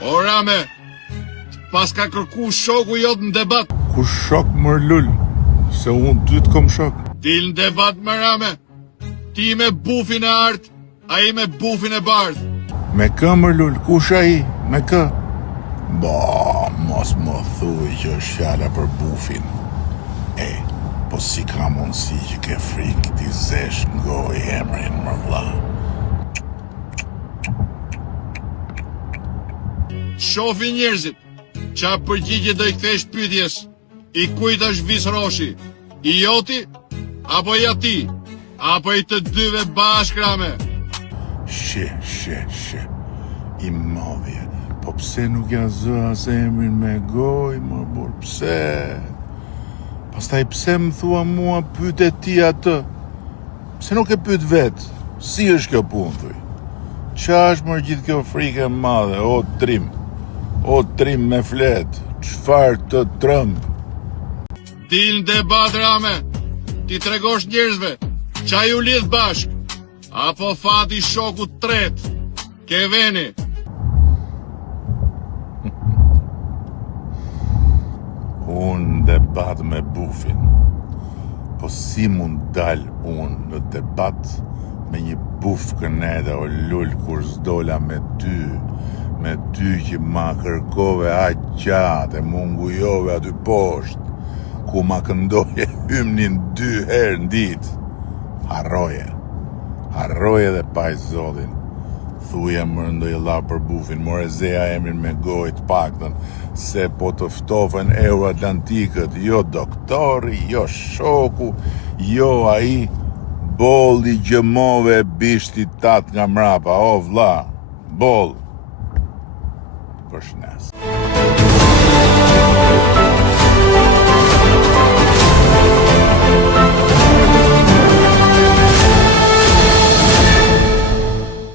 O Rame, pas ka kërku shoku jot në debat. Ku shok mër lull, se unë ty të kom shok. Dil në debat me Rame. Ti me bufin e art, a i me bufin e bardh. Me kë mër lull, kush a i, me kë? Ba, mos më thuj që është fjalla për bufin. Po si ka mundësi që ke frikë ti zesh ngoj emrin më vlla. Shofi njerëzit, qa përgjigje do i kthesh pyetjes, i kujt është Vis Roshi, i joti, apo i ati, apo i të dyve bashkë Rame? She, i modhje, po pse nuk ja zë as emrin me goj, më bur, pse? Pastaj pse më thua mua pyet ti atë? Pse nuk e pyet vetë? Si është kjo punë, thuj? Qa është mërë gjithë kjo frike e madhe, o trim me flet, qfar të trëmb? Dil në debat Rame, ti tregosh njerëzve, qa ju lidh bashk, apo fati shoku tret, ke veni. Unë debat me bufin, po si mund dal unë në debat me një buf kënede o lull kur s'dola me ty që ma kërkove aq gjatë e mungujove aty poshtë, ku ma këndoje hymnin 2 herë në ditë. Harroje dhe paj zodin. Thuja më ndoj la për bufin, more zeja emrin me gojt paktën, se po të ftofen Euroatlantikët, jo doktori, jo shoku, jo ai bolli gjëmove bishti tat nga mrapa, o vlla, boll. Për shnes.